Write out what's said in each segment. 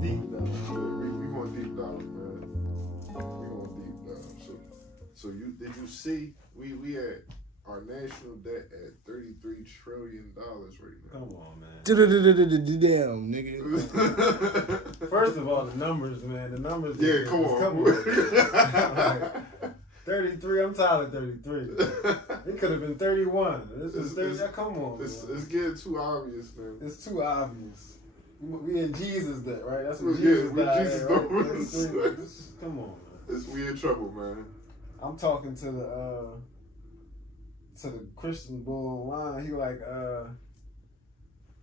deep though. We going deep dive, man. We going deep dive. So did you see we at our national debt at $33 trillion right now? Come on, man. Damn, nigga. First of all, the numbers, man. The numbers. Yeah, come on. Like, 33. I'm tired of 33. It could have been 31. This is 30. Come on. It's getting too obvious, man. It's too obvious. We in Jesus debt, right? That's what Yeah, Jesus we died Jesus at, right? numbers. Come on, man. We in trouble, man. I'm talking to the Christian bull online. He like,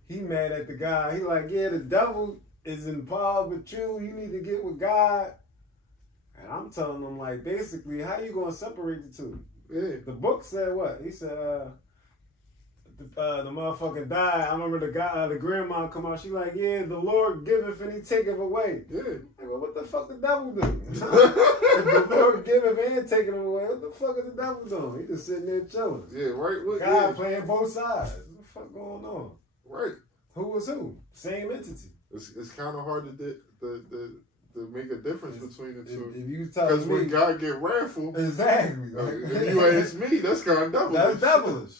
he mad at the guy. He like, yeah, the devil is involved with you. You need to get with God. And I'm telling him, like, basically, how you gonna separate the two? Yeah. The book said what? He said, the motherfucker died. I remember the guy, the grandma come out. She like, yeah, the Lord giveth and he taketh away. Yeah. Like, well, what the fuck the devil do? If the Lord giveth and taking him away, what the fuck is the devil doing? He just sitting there chilling. Yeah, right. What, God playing both sides. What the fuck going on? Right. Who was who? Same entity. It's kind of hard to make a difference between the two. If you tell Because me, when God get wrathful, exactly. if you ask me, that's kind of devilish. That's devilish.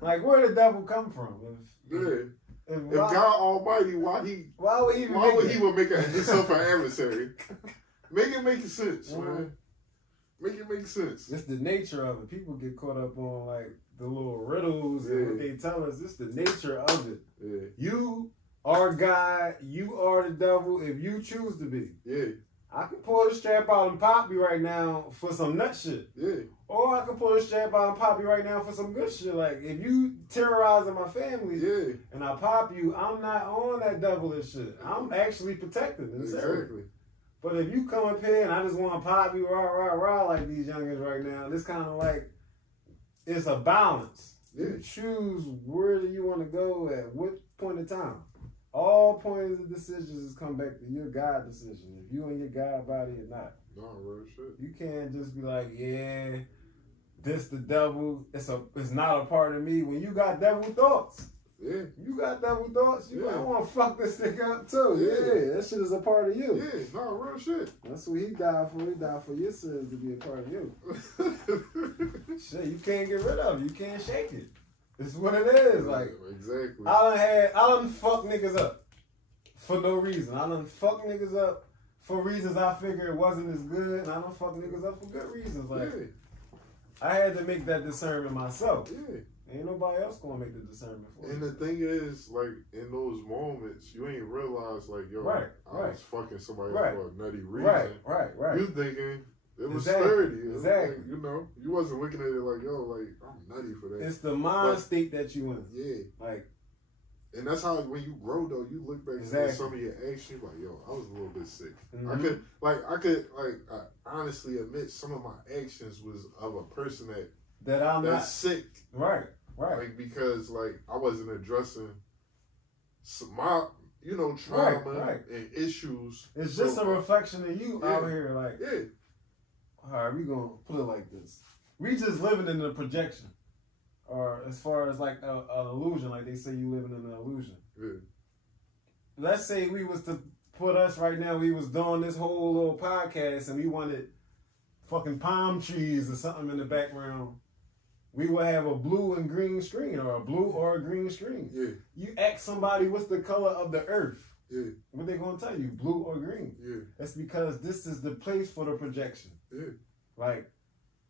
Like, where did the devil come from? If God Almighty, why would he make himself an adversary? Make it make sense, man. Make it make sense. It's the nature of it. People get caught up on like the little riddles and what they tell us. It's the nature of it. Yeah. You are God. You are the devil if you choose to be. Yeah. I can pull the strap out and pop you right now for some nut shit. Yeah. Or I can pull the strap out and pop you right now for some good shit. Like, if you terrorizing my family and I pop you, I'm not on that devilish shit. I'm actually protecting it. Exactly. But if you come up here and I just want to pop you, rah, like these youngins right now, this kind of like, it's a balance. Yeah. You choose where do you want to go at what point in time. All points of decisions come back to your God decision. If you in your God body or not. No, real shit. You can't just be like, yeah, this the devil. It's not a part of me. When you got devil thoughts. Yeah. You got devil thoughts. You like, I want to fuck this thing up too. Yeah. That shit is a part of you. Yeah, no, real shit. That's what he died for. He died for your sins to be a part of you. Shit, you can't get rid of it. You can't shake it. It's what it is. Like, exactly. I done fuck niggas up for no reason. I done fuck niggas up for reasons I figure it wasn't as good, and I done fuck niggas up for good reasons. Like, I had to make that discernment myself. Yeah. Ain't nobody else gonna make the discernment for And you. the thing is, like, in those moments, you ain't realize, like, yo, I was fucking somebody up for a nutty reason. Right. You thinking it was Exactly. sturdy. Exactly. Like, you know, you wasn't looking at it like, yo, like, I'm nutty for that. It's the mind state that you in. Yeah. Like, and that's how, when you grow, though, you look back at some of your actions, like, yo, I was a little bit sick. Mm-hmm. I honestly admit some of my actions was of a person I'm not sick. Right. Like, because, like, I wasn't addressing my, trauma and issues. It's just a reflection of you out here. Like, all right, we gonna put it like this. We just living in a projection. Or as far as like an illusion, like they say you living in an illusion. Yeah. Let's say we was to put us right now, we was doing this whole little podcast and we wanted fucking palm trees or something in the background. We would have a blue and green screen or a blue or a green screen. Yeah. You ask somebody what's the color of the earth. Yeah. What they gonna tell you, blue or green? Yeah. That's because this is the place for the projection. Yeah. Like,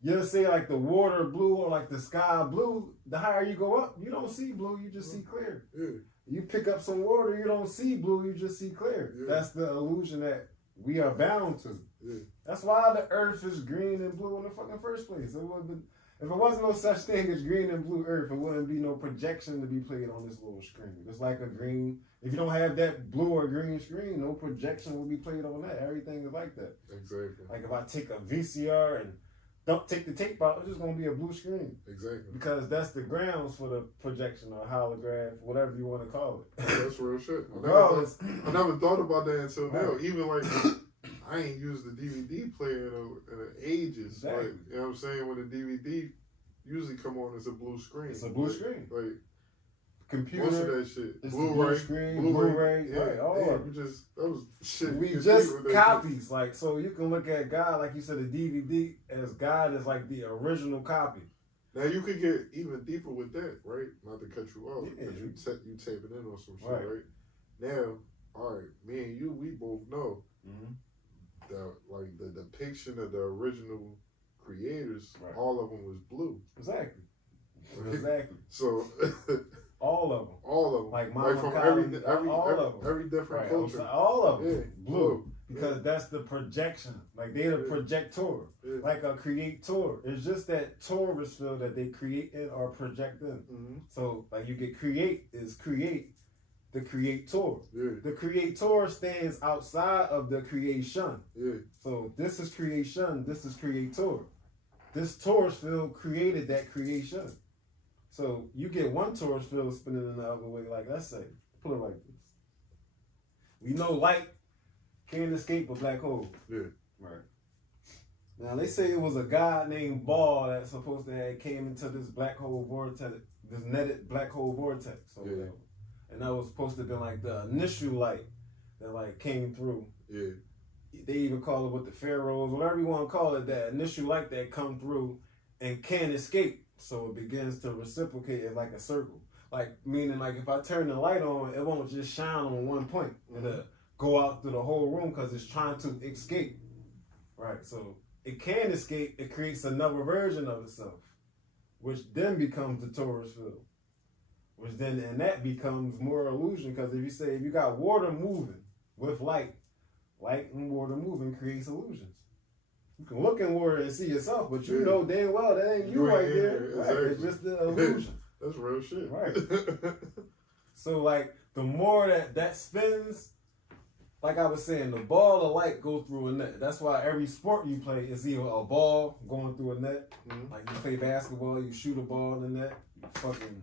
you'll say like the water blue or like the sky blue. The higher you go up, you don't see blue, you just see clear. Yeah. You pick up some water, you don't see blue, you just see clear. Yeah. That's the illusion that we are bound to. Yeah. That's why the earth is green and blue in the fucking first place. If it wasn't no such thing as green and blue earth, it wouldn't be no projection to be played on this little screen. It's like a green. If you don't have that blue or green screen, no projection will be played on that. Everything is like that. Exactly. Like if I take a VCR and don't take the tape out, it's just gonna be a blue screen. Exactly. Because that's the grounds for the projection or holograph, whatever you want to call it. That's real shit. I never thought about that until now. Even like, I ain't used the DVD player in ages. Exactly. Like, you know what I'm saying? When the DVD usually come on, it's a blue screen. It's a blue screen. Like, computer. Most of that shit. It's Blu-ray, the screen, Blu-ray, yeah, right? All yeah, of it. that was shit. We you just did with that copies, like, so you can look at God, like you said, the DVD as God is like the original copy. shit. Now you could get even deeper with that, right? Not to cut you off, Yeah. but you taping in on some shit, Right. right? Now, all right, me and you, we both know the depiction of the original creators. Right. All of them was blue. Exactly. Exactly. So All of them. all of them, Like Mama from Collins, every all of them. every different Right. culture. All of them. Yeah, Blue. Because Yeah. that's the projection. Like they're the Yeah. projector. Yeah. Like a creator. It's just that torus field that they create in or project in. Mm-hmm. So like you get create is create the creator. Yeah, The creator stands outside of the creation. yeah, So this is creation, this is creator. This torus field created that creation. So you get one torus field spinning in the other way, like let's say, put it like this. We know light can't escape a black hole. yeah. Right. Now they say it was a god named Ball that's supposed to have came into this black hole vortex, this netted black hole vortex. So Yeah. and that was supposed to have been like the initial light that like came through. Yeah, They even call it what the pharaohs, whatever you want to call it, that initial light that come through and can't escape. So it begins to reciprocate it like a circle. Like meaning like if I turn the light on, it won't just shine on one point. It'll go out through the whole room because it's trying to escape. Right. So it can escape, it creates another version of itself, which then becomes the torus field. Which then and that becomes more illusion because if you got water moving with light and water moving creates illusions. You can look in water and see yourself, but you Yeah. know damn well that ain't you You ain't right in there. there, Right. exactly. It's just the illusion. that's real shit. Right. So like the more that spins, like I was saying, the ball of light go through a net. That's why every sport you play is either a ball going through a net. Mhm. Like you play basketball, you shoot a ball in the net. Fucking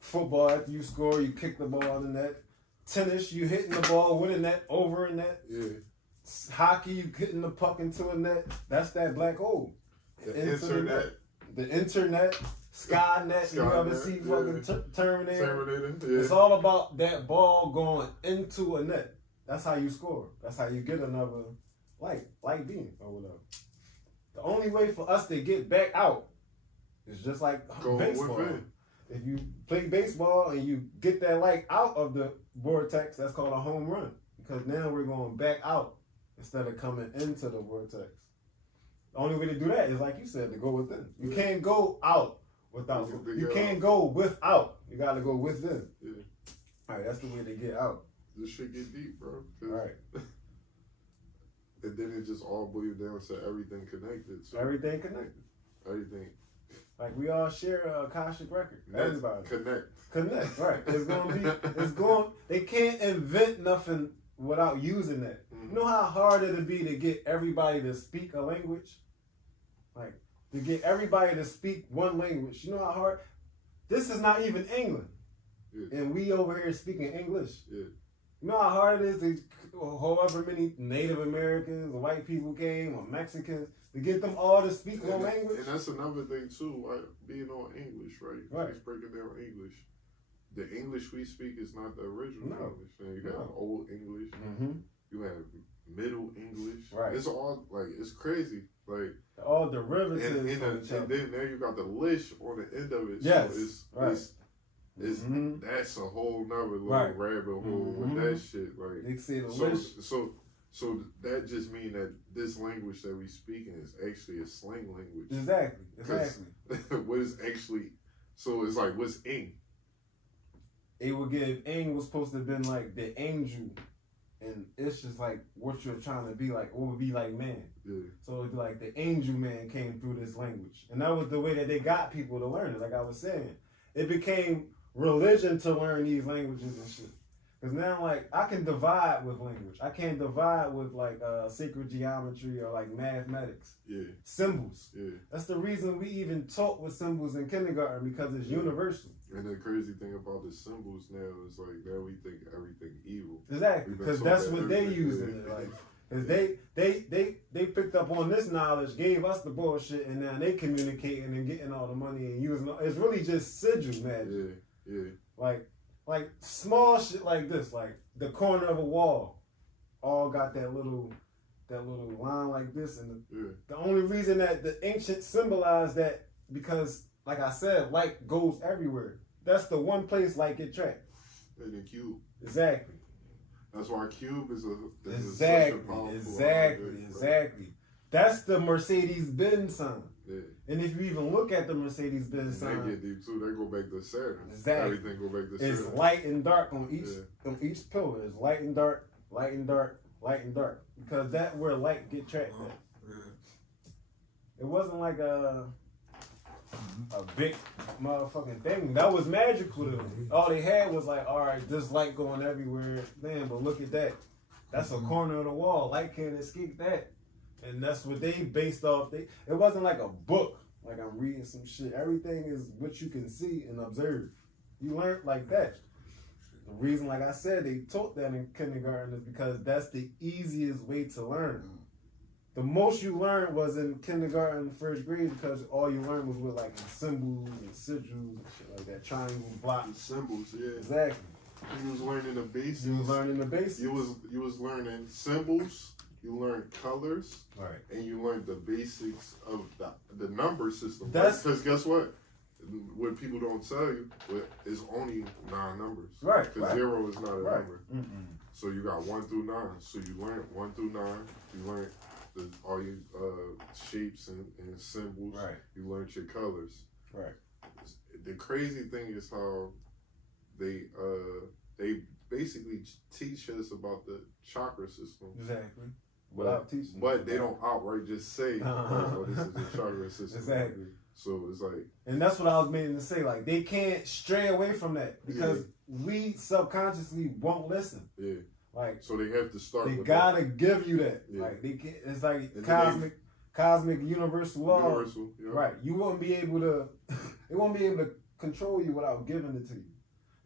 football, after you score, you kick the ball in the net. Tennis, you hitting the ball with a net over a net. Yeah, Hockey, you hitting the puck into a net. That's that black hole. the Into the internet, net. The internet, Skynet, you ever Skynet, see yeah. fucking Terminator? Terminator. Yeah, It's all about that ball going into a net. That's how you score. That's how you get another light beam or whatever. The only way for us to get back out is just like Go baseball. within. If you play baseball and you get that light out of the vortex, that's called a home run. Because now we're going back out instead of coming into the vortex. The only way to do that is like you said, to go within. You can't go out without. You can't go without. You got to go within. Yeah. All right, that's the way to get out. This shit get deep, bro. 'Cause- All right. And then it just all boils down to everything connected. So Everything connected. everything. Like we all share a Akashic record. Everybody. Connect. Connect, right. They can't invent nothing without using that. You know how hard it'd be to get everybody to speak a language? Like, to get everybody to speak one language. You know how hard? This is not even England. Yeah. And we over here speaking English. Yeah. You know how hard it is to, however many Native Americans or white people came or Mexicans, to get them all to speak one language? And that's another thing too, like being on English, right? Right. Just breaking down English. The English we speak is not the original No. English. Now you got No. Old English, Mm-hmm. you have Middle English. Right. It's all like it's crazy. Like All derivatives and from each other. then now you got the lish on the end of it. Yes, So it's right. it's Mhm. that's a whole nother little Right. rabbit hole Mhm. with that shit. Like They say the wish. so that just mean that this language that we speaking is actually a slang language. Exactly. 'Cause what is actually so it's like what's ing? It would give Aang was supposed to have been like the angel, and it's just like what you're trying to be like. What would be like man? Yeah. So it'd be like the angel man came through this language, and that was the way that they got people to learn it. Like I was saying, it became religion to learn these languages and shit. Because now, like, I can divide with language. I can't divide with like sacred geometry or like mathematics. Yeah. Symbols. Yeah. That's the reason we even taught with symbols in kindergarten, because it's universal. And the crazy thing about the symbols now is like now we think everything evil. Exactly, We've been because taught that's that what they everything, using yeah. it like. Cause they picked up on this knowledge, gave us the bullshit, and now they communicating and getting all the money and using. It's really just sigil magic. Yeah. Yeah. Like small shit like this, like the corner of a wall, all got that little line like this, and the only reason that the ancients symbolized that because, like I said, light goes everywhere. That's the one place light get trapped. In the cube. Exactly. That's why cube is Exactly. such a powerful Exactly. That's the Mercedes-Benz sign. Yeah. And if you even look at the Mercedes-Benz sign, they get deep too. They go back to Saturn. Exactly. Everything go back to Saturn. it's light and dark on each pillar. It's light and dark, light and dark, light and dark. Because that's where light get trapped at. It wasn't like a big motherfucking thing. That was magical to them. All they had was like, all right, this light going everywhere. Man, but look at that. That's a corner of the wall. Light can't escape that. And that's what they based off. It wasn't like a book, like I'm reading some shit. Everything is what you can see and observe. You learn like that. The reason, like I said, they taught that in kindergarten is because that's the easiest way to learn. The most you learned was in kindergarten, first grade, because all you learned was with like symbols and sigils and shit like that, triangle, block. Symbols, yeah. Exactly. You was learning the basics. You was learning the basics. You was learning symbols. You learned colors. Right. And you learned the basics of the number system. That's because guess what? What people don't tell you is only 9 numbers. Right. Because 0 is not a number. Mm-mm. So you got 1 through 9. So you learned 1 through 9. You learned all your shapes and symbols. Right. You learned your colors. Right. The crazy thing is how they basically teach us about the chakra system. Exactly. Without teaching. But they don't outright just say, oh, this is the chakra system. Exactly. So it's like. And that's what I was meaning to say. Like, they can't stray away from that because we subconsciously won't listen. Yeah. Like, so they have to start. They with gotta give you that. Yeah. Like, they can't. It's like And cosmic universal law. Universal. Yeah. Right. You won't be able to. They won't be able to control you without giving it to you.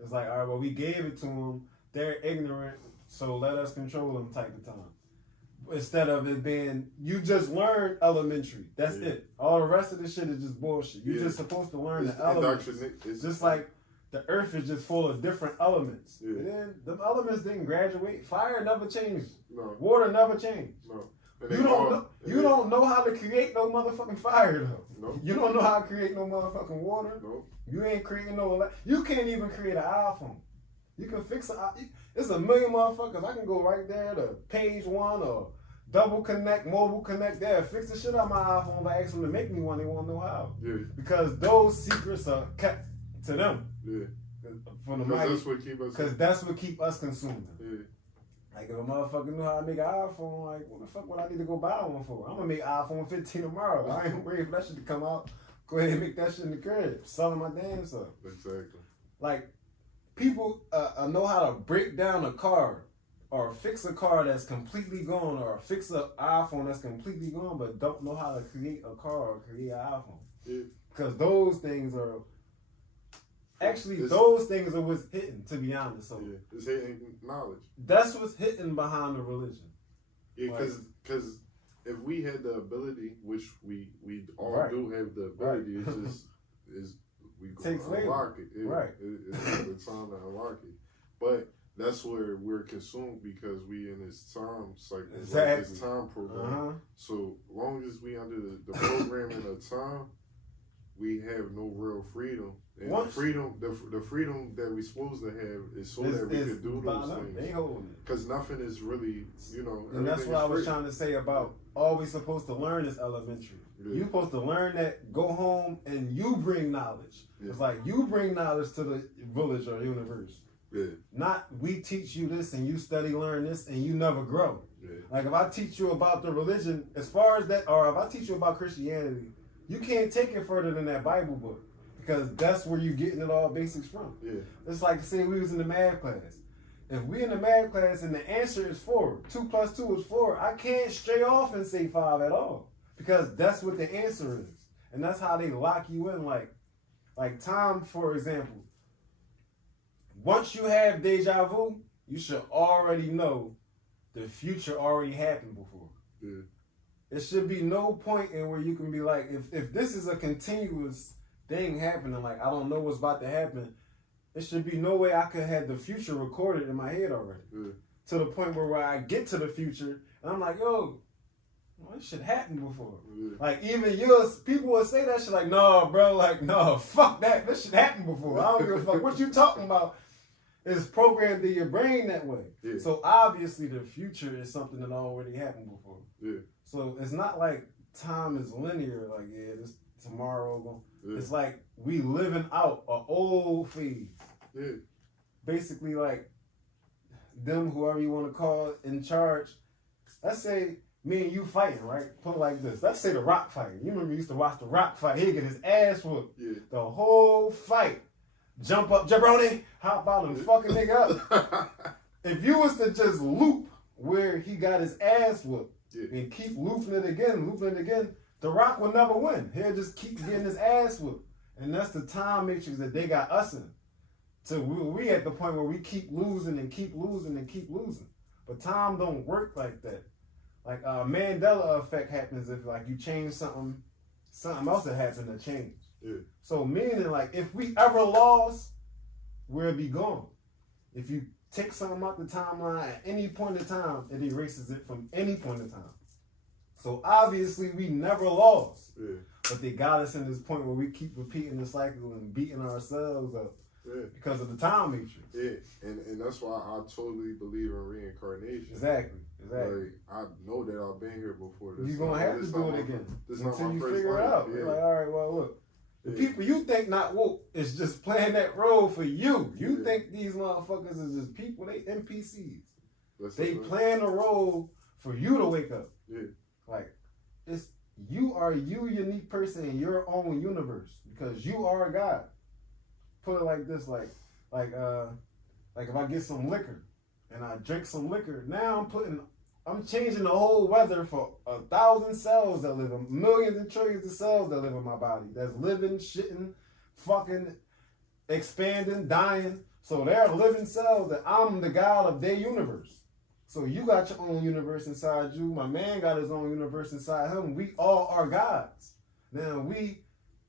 It's like, all right, well, we gave it to them. They're ignorant, so let us control them type of time. Instead of it being, you just learn elementary. That's it. All the rest of the shit is just bullshit. You're just supposed to learn the elements. It's just like the earth is just full of different elements. Yeah. And then the elements didn't graduate. Fire never changed. No. Water never changed. No. You don't know how to create no motherfucking fire though. No. You don't know how to create no motherfucking water. No. You ain't creating no. You can't even create an iPhone. You can fix it. It's a million motherfuckers. I can go right there to page 1 or double connect, mobile connect there, fix the shit out my iPhone. If I ask them to make me one, they won't know how. Yeah. Because those secrets are kept to them. Yeah. From the Because that's what keep us. Because that's what keep us consuming. Yeah. Like if a motherfucker knew how to make an iPhone, like what the fuck would I need to go buy one for? I'm gonna make iPhone 15 tomorrow. I ain't waiting for that shit to come out. Go ahead and make that shit in the crib. Selling my damn self. Exactly. Like people know how to break down a car or fix a car that's completely gone or fix an iPhone that's completely gone, but don't know how to create a car or create an iPhone. Yeah. Because those things are those things are what's hidden, to be honest. So it's hidden knowledge. That's what's hidden behind the religion. Yeah, because if we had the ability, which we all do have the ability, it's just we go unlock it. It's time to unlock it. But that's where we're consumed because we in this time cycle, like this time program. So long as we under the programming of time, we have no real freedom. And the freedom that we're supposed to have is so that we can do those things. Because nothing is really, And that's what I was trying to say about all we're supposed to learn is elementary. Yeah. You're supposed to learn that, go home, and you bring knowledge. Yeah. It's like you bring knowledge to the village or universe. Yeah. Not we teach you this and you study, learn this, and you never grow. Yeah. Like if I teach you about the religion, as far as that, or if I teach you about Christianity, you can't take it further than that Bible book. Because that's where you're getting it all basics from. Yeah. It's like say we was in the math class. If we in the math class and the answer is 4, 2 + 2 is 4, I can't stray off and say 5 at all. Because that's what the answer is. And that's how they lock you in. Like time, for example. Once you have deja vu, you should already know the future already happened before. Yeah. There should be no point in where you can be like, if this is a continuous thing happening, like I don't know what's about to happen, it should be no way I could have the future recorded in my head already. Yeah. To the point where I get to the future and I'm like, yo, well, this shit happened before. Yeah. Like, even people will say that shit like, no, bro, like, no, fuck that. This shit happened before. I don't give a fuck. What you talking about is programmed in your brain that way. Yeah. So, obviously, the future is something that already happened before. Yeah. So, it's not like time is linear. Like, yeah, this tomorrow. Yeah. It's like we living out an old phase. Yeah. Basically, like, them, whoever you want to call in charge, let's say me and you fighting, right? Put it like this. Let's say The Rock fighting. You remember you used to watch The Rock fight. He'd get his ass whooped. Yeah. The whole fight. Jump up, jabroni, hop out and fucking nigga up. If you was to just loop where he got his ass whooped and keep looping it again, The Rock will never win. He'll just keep getting his ass whooped. And that's the time matrix that they got us in. So we at the point where we keep losing and keep losing and keep losing. But time don't work like that. Like Mandela effect happens if like you change something else that happened to change. Yeah. So meaning like if we ever lost, we'll be gone. If you take something out the timeline at any point in time, it erases it from any point in time. So obviously we never lost. Yeah. But they got us in this point where we keep repeating the cycle and beating ourselves up. Yeah. Because of the time matrix. Yeah, and that's why I totally believe in reincarnation. Exactly. Like, I know that I've been here before. You're going to have to do it again. Until you figure it out. Yeah. You're like, all right, well, look. The people you think not woke is just playing that role for you. You think these motherfuckers is just people. They NPCs. They playing a role for you to wake up. Yeah. Like, you are you unique person in your own universe. Because you are a God. Put it like this, like if I get some liquor and I drink some liquor, now I'm changing the whole weather for 1,000 cells that live in millions and trillions of cells that live in my body. That's living, shitting, fucking, expanding, dying. So they're living cells that I'm the God of their universe. So you got your own universe inside you. My man got his own universe inside him. We all are gods. Now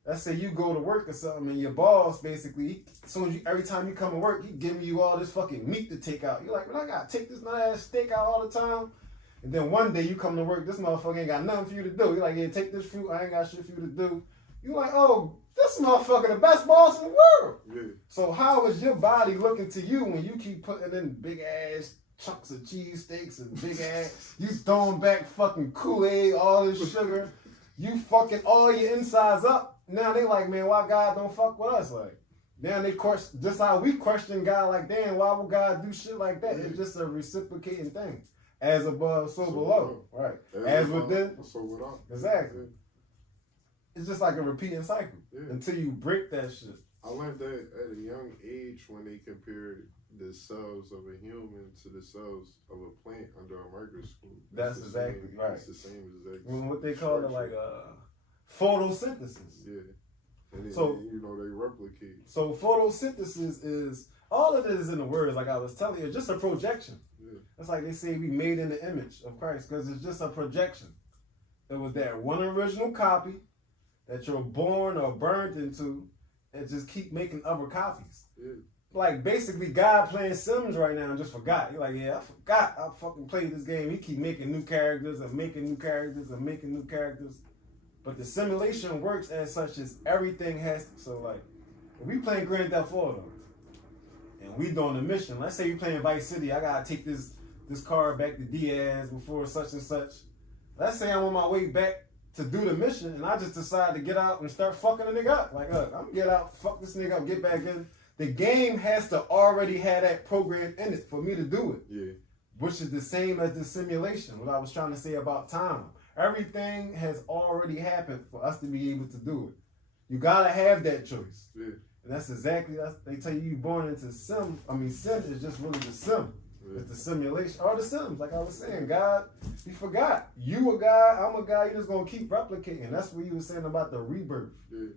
let's say you go to work or something and your boss basically, every time you come to work, he giving you all this fucking meat to take out. You're like, man, I gotta take this ass steak out all the time. And then one day you come to work, this motherfucker ain't got nothing for you to do. You're like, yeah, take this fruit, I ain't got shit for you to do. You're like, oh, this motherfucker the best boss in the world. Yeah. So how is your body looking to you when you keep putting in big ass chunks of cheese steaks and big ass, you throwing back fucking Kool-Aid, all this sugar, you fucking all your insides up. Now they like, man, why God don't fuck with us? Like, now they question, just how we question God, like, damn, why would God do shit like that? It's just a reciprocating thing. As above, so below. Right. As within, so without. Exactly. Yeah. It's just like a repeating cycle until you break that shit. I learned that at a young age when they compared the cells of a human to the cells of a plant under a microscope. That's exactly right. It's the same exact what they call it, like photosynthesis. Yeah. And then, so they replicate. So photosynthesis is all of it is in the words, like I was telling you, it's just a projection. Yeah. It's like they say we made in the image of Christ because it's just a projection. It was that one original copy that you're born or burned into, and just keep making other copies. Yeah. Like basically God playing Sims right now and just forgot. He's like, yeah, I forgot I fucking played this game. He keep making new characters and making new characters and making new characters. But the simulation works as such as everything has to. So like, if we playing Grand Theft Auto and we doing a mission, let's say we playing Vice City, I gotta take this car back to Diaz before such and such. Let's say I'm on my way back to do the mission and I just decide to get out and start fucking a nigga up. Like, I'm gonna get out, fuck this nigga up, get back in. The game has to already have that program in it for me to do it. Yeah. Which is the same as the simulation, what I was trying to say about time. Everything has already happened for us to be able to do it. You gotta have that choice. Yeah. And that's exactly, they tell you born into sim. I mean, sim is just really the sim. Yeah. It's the simulation, or the sims, like I was saying. God, he forgot. You a guy, I'm a guy, you're just gonna keep replicating. That's what you were saying about the rebirth. Yeah.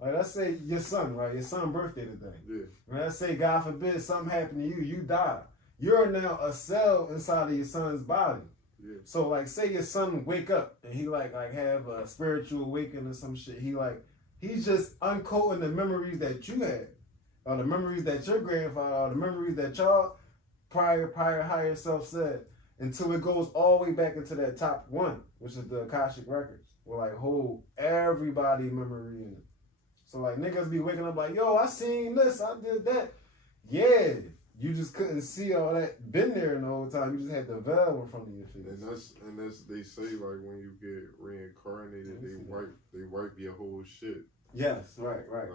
Like, let's say your son, right? Your son's birthday today. Yeah. And let's say, God forbid, something happened to you, you die. You're now a cell inside of your son's body. Yeah. So, like, say your son wake up and he, like have a spiritual awakening or some shit. He's just uncoding the memories that you had or the memories that your grandfather, or the memories that y'all prior higher self said, until it goes all the way back into that top one, which is the Akashic Records, where like hold everybody memory in it. So like niggas be waking up like, yo, I seen this, I did that. Yeah, you just couldn't see all that been there the whole time. You just had the veil in front of your face. And that's they say like when you get reincarnated, they wipe your whole shit. Yes, right. Like,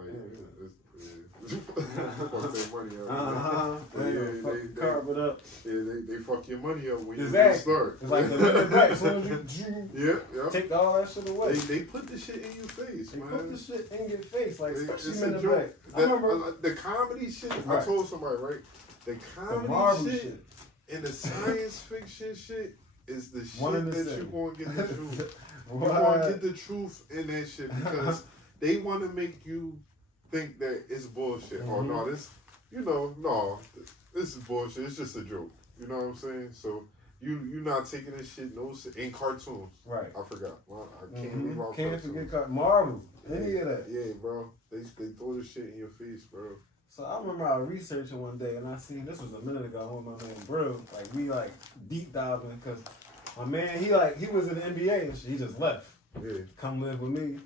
fuck their money up. They carve it up. Yeah, they fuck your money up when you start. It's like the limit break. As soon as you take all that shit away. They put the shit in your face, man. They put the shit in your face, like especially in the back. I remember the comedy shit. Right. I told somebody, right? The comedy shit and the science fiction shit is the shit that you're gonna get the truth. You're gonna get the truth in that shit because they want to make you think that it's bullshit. Oh no, this is bullshit. It's just a joke. You know what I'm saying? So you're not taking this shit in cartoons. Right. I forgot. Well, I can't leave off. Can't forget Marvel. Any of that. Yeah, bro. They throw this shit in your face, bro. So I remember I was researching one day and I seen, this was a minute ago with my man Bro. Like we like deep diving because my man he was in the NBA and shit. He just left. Yeah. Come live with me.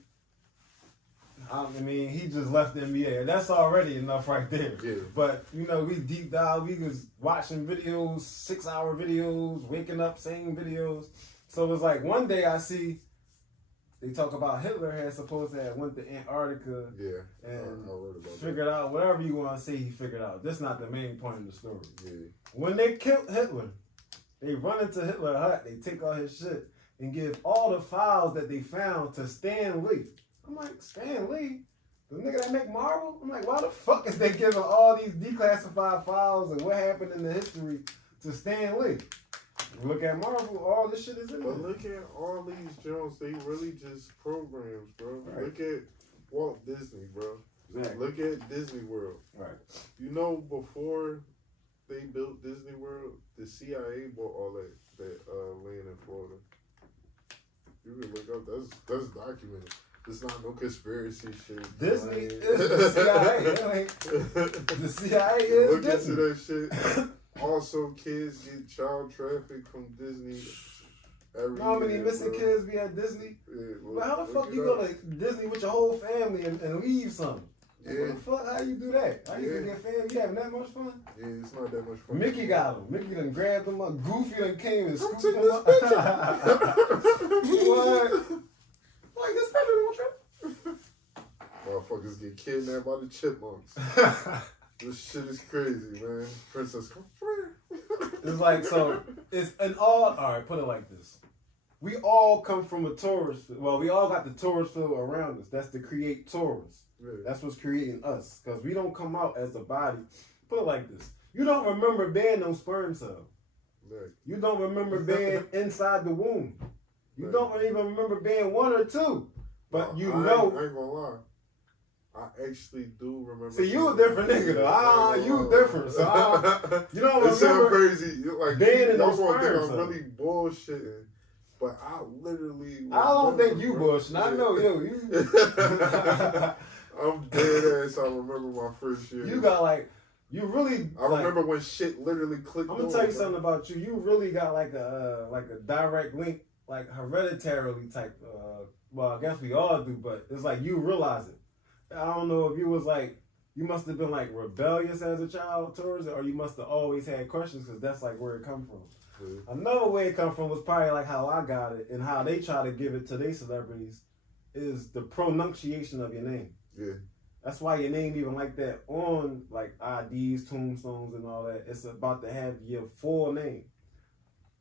I mean, he just left the NBA. That's already enough right there. Yeah. But, we deep dive. We was watching videos, 6-hour videos, waking up, saying videos. So it was like one day I see they talk about Hitler had supposed to have went to Antarctica and figured out whatever you want to say he figured out. That's not the main point of the story. Yeah. When they killed Hitler, they run into Hitler's hut, they take all his shit and give all the files that they found to Stan Lee. I'm like, Stan Lee? The nigga that make Marvel? I'm like, why the fuck is they giving all these declassified files and what happened in the history to Stan Lee? Look at Marvel, all this shit is in there. But look at all these Jones, they really just programs, bro. Right. Look at Walt Disney, bro. Exactly. Look at Disney World. Right. Before they built Disney World, the CIA bought all that land in Florida. You can look up, that's documented. It's not no conspiracy shit. Disney is the CIA. The CIA is look Disney. Look into that shit. Also, kids get child trafficked from Disney. You know how many missing kids be at Disney? Yeah, but how the fuck you go to Disney with your whole family and leave some? Yeah. What the fuck? How you do that? How you forget family? You having that much fun? Yeah, it's not that much fun. Mickey got them. Mickey done grabbed them up. Goofy done came and scooped them up. What? Like this picture on trip? Motherfuckers get kidnapped by the chipmunks. This shit is crazy, man. Princess, come here. It's like, so, it's an alright, put it like this. We all come from a Taurus, we all got the Taurus field around us. That's to create Taurus. Yeah. That's what's creating us. Because we don't come out as a body. Put it like this. You don't remember being no sperm cell. Right. You don't remember being inside the womb. You don't even remember being 1 or 2. But I know. I ain't gonna lie. I actually do remember. See, you a different nigga though. You different. So you don't remember. It sounds crazy. Like, being in y'all those gonna think sperm I'm cells. really bullshitting. But I literally. I don't think you bullshitting. I know you. I'm dead ass. I remember my first year. You got like. You really. I remember when shit literally clicked. I'm gonna tell you something about you. You really got like a direct link, like hereditarily type. Well, I guess we all do, but it's like you realize it. I don't know if you was like, you must have been like rebellious as a child towards it, or you must have always had questions because that's like where it come from. Mm-hmm. Another way it come from was probably like how I got it and how they try to give it to their celebrities is the pronunciation of your name. Yeah. That's why your name even like that on like IDs, tombstones and all that. It's about to have your full name.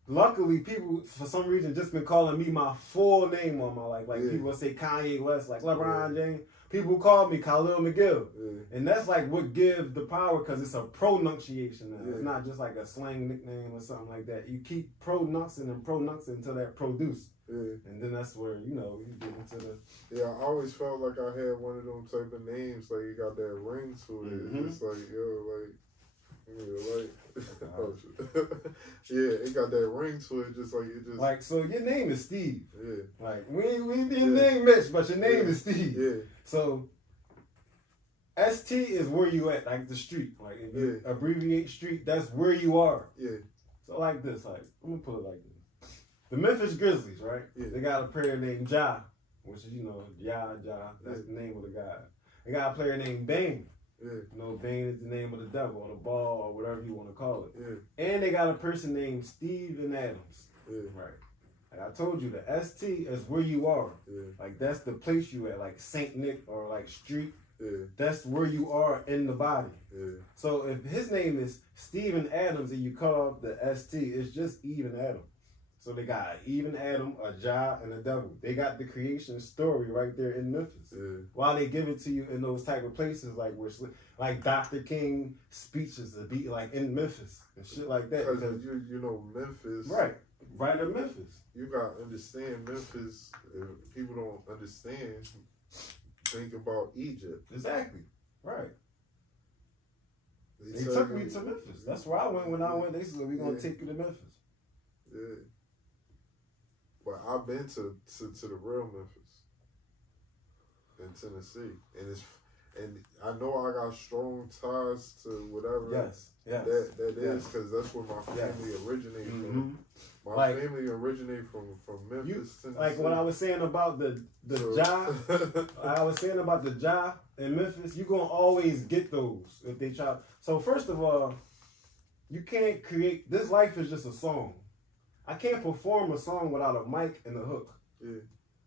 Luckily, people, for some reason, just been calling me my full name all my life. Like, people say Kanye West, like LeBron James. People call me Khalil McGill. And that's like what gives the power because it's a pronunciation now. It's not just like a slang nickname or something like that. You keep pronouncing until that produce. And then that's where, you get into the... Yeah, I always felt like I had one of them type of names, like you got that ring to it. Mm-hmm. It's like, it got that ring to it, just like it just... Like, so your name is Steve. Yeah. Like, we ain't your name Mitch, but your name is Steve. Yeah. So, ST is where you at, like the street. Like if you abbreviate street, that's where you are. Yeah. So like this, like I'm gonna put it like this. The Memphis Grizzlies, right? Yeah. They got a player named Ja, which is Ja. That's the name of the guy. They got a player named Bane. Yeah. You know, Bane is the name of the devil, or the ball, or whatever you want to call it. Yeah. And they got a person named Steven Adams. Yeah. Right. Like I told you, the ST is where you are. Yeah. Like that's the place you at, like Saint Nick or like street. Yeah. That's where you are in the body. Yeah. So if his name is Steven Adams and you call up the ST, it's just Even Adam. So they got Even Adam, a Ja, and a devil. They got the creation story right there in Memphis. Yeah. While they give it to you in those type of places like Dr. King speeches to be like in Memphis and shit like that. Because you know Memphis. Right in Memphis. You gotta understand Memphis. If people don't understand, think about Egypt. Exactly. Right. They tell took you, me to Memphis. That's where I went when I went. They said, we're going to take you to Memphis. Yeah. But I've been to the real Memphis in Tennessee. And I know I got strong ties to whatever yes. that is, because that's where my family originated from. My family originated from Memphis, Tennessee. Like what I was saying about the Ja, I was saying about the Ja in Memphis, you're going to always get those if they try. So first of all, you can't create, this life is just a song. I can't perform a song without a mic and a hook. Yeah.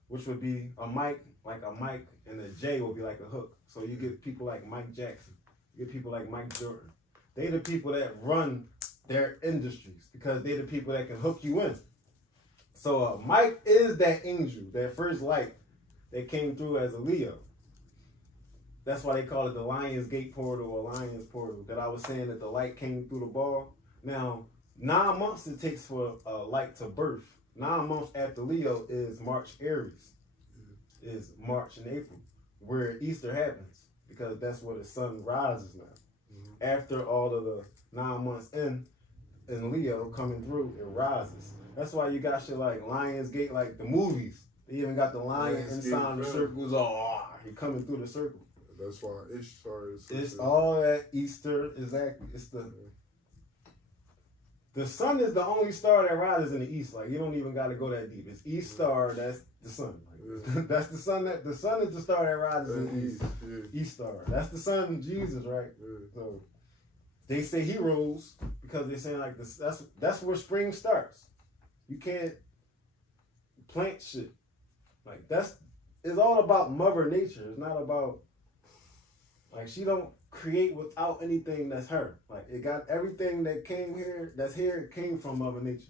Which would be a mic, like a mic, and the J will be like a hook. So you get people like Mike Jackson. You get people like Mike Jordan. They the people that run their industries because they the people that can hook you in. So Mike is that angel, that first light that came through as a Leo. That's why they call it the Lion's Gate portal or Lion's portal. That I was saying that the light came through the ball. Now, 9 months it takes for a light to birth. 9 months after Leo is March Aries. Is March and April, where Easter happens, because that's where the sun rises now. Mm-hmm. After all of the 9 months in Leo coming through, it rises. That's why you got shit like Lionsgate, like the movies. They even got the lion inside the circles. Oh, he coming through the circle. That's why Ishtar is. It's all that Easter, exactly. It's the sun is the only star that rises in the east. Like you don't even got to go that deep. It's East Star. That's the sun. Like, that's the sun. The sun is the star that rises in the east. Yeah. East Star. That's the sun, Jesus, right? Yeah. So they say he rose because they're saying like this. That's where spring starts. You can't plant shit. Like it's all about Mother Nature. It's not about like she don't create without anything that's her. Like it got everything that came here, that's here, it came from Mother Nature.